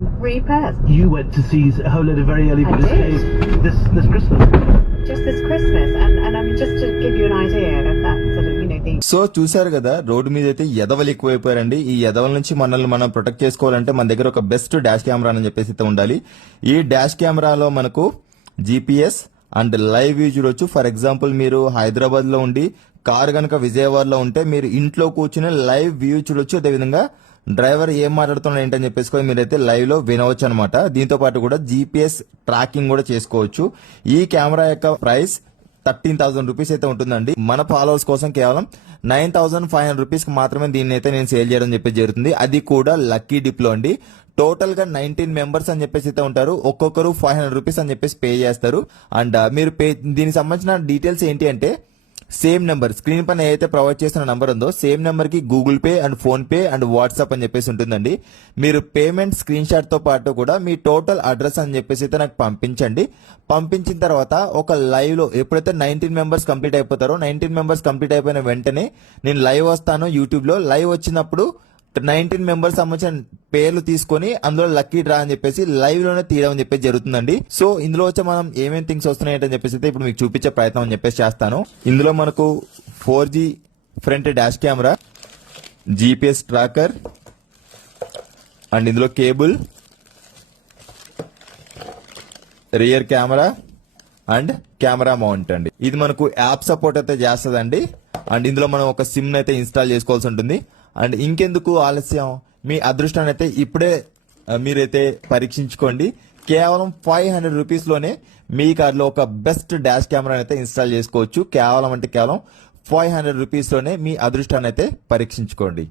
repairs. You went to see a whole load of very early I did. this Christmas. Just this Christmas, and I mean, just to give you an idea of that sort of, you know, the... so చూసారు కదా, road మీద అయితే ఎదవలు ఎక్కువైపోయారండి. ఈ ఎదవల నుంచి మనల్ని మనం protect చేసుకోవాలంటే మన దగ్గర ఒక బెస్ట్ డాష్ కెమెరా అని చెప్పేసి అయితే ఉండాలి. ఈ డాష్ కెమెరాలో మనకు జీపీఎస్ అండ్ లైవ్ వ్యూ చూడొచ్చు. ఫర్ ఎగ్జాంపుల్, మీరు హైదరాబాద్ లో ఉండి కారు గనక విజయవాడలో ఉంటే మీరు ఇంట్లో కూర్చుని లైవ్ వ్యూ చూడొచ్చు. అదేవిధంగా డ్రైవర్ ఏం మాట్లాడుతున్నాడు ఏంటని చెప్పేసి మీరైతే లైవ్ లో వినవచ్చు అనమాట. దీంతో పాటు కూడా జీపీఎస్ ట్రాకింగ్ కూడా చేసుకోవచ్చు. ఈ కెమెరా యొక్క ప్రైస్ 13,000 రూపీస్ అయితే ఉంటుందండి. మన ఫాలోవర్స్ కోసం కేవలం 9,500 రూపీస్ కి మాత్రమే దీన్ని అయితే నేను సేల్ చేయడం చెప్పేసి జరుగుతుంది. అది కూడా లక్కీ డిప్ లో అండి. టోటల్ గా 19 మెంబర్స్ అని చెప్పేసి అయితే ఉంటారు. ఒక్కొక్కరు 500 రూపీస్ అని చెప్పేసి పే చేస్తారు. అండ్ మీరు దీనికి సంబంధించిన డీటెయిల్స్ ఏంటి అంటే, సేమ్ నెంబర్ స్క్రీన్ పైన ఏదైతే ప్రొవైడ్ చేసిన నెంబర్ ఉందో సేమ్ నెంబర్ కి Google pay and phone pay and WhatsApp అని చెప్పేసి ఉంటుందండి. మీరు పేమెంట్ స్క్రీన్ షాట్ తో పాటు కూడా మీ టోటల్ అడ్రస్ అని చెప్పేసి అయితే నాకు పంపించండి. పంపించిన తర్వాత ఒక లైవ్ లో ఎప్పుడైతే 19 మెంబర్స్ కంప్లీట్ అయిపోతారో, 19 మెంబర్స్ కంప్లీట్ అయిపోయిన వెంటనే నేను లైవ్ వస్తాను యూట్యూబ్ లో. లైవ్ వచ్చినప్పుడు 19 మెంబర్స్ సంబంధించిన పేర్లు తీసుకొని అందులో లక్కీ డ్రా అని చెప్పేసి లైవ్ లోనే తీయడం అని చెప్పేసి జరుగుతుందండి. సో ఇందులో వచ్చి మనం ఏమేమి థింగ్స్ వస్తున్నాయి అని చెప్పేసి ఇప్పుడు మీకు చూపించే ప్రయత్నం అని చెప్పేసి చేస్తాను. ఇందులో మనకు 4G front dash camera, GPS tracker and ఇందులో cable, rear camera and camera mount అండి. ఇది మనకు యాప్ సపోర్ట్ అయితే చేస్తుందండి. అండ్ ఇందులో మనం ఒక సిమ్ అయితే ఇన్స్టాల్ చేసుకోవాల్సి ఉంటుంది. అండ్ ఇంకెందుకు ఆలస్యం, మీ అదృష్టాన్ని అయితే ఇప్పుడే మీరైతే పరీక్షించుకోండి. కేవలం 500 రూపీస్ లోనే మీ కార్లో ఒక బెస్ట్ డాష్ కెమెరా అయితే ఇన్స్టాల్ చేసుకోవచ్చు. కేవలం 500 రూపీస్ లోనే మీ అదృష్టాన్ని అయితే పరీక్షించుకోండి.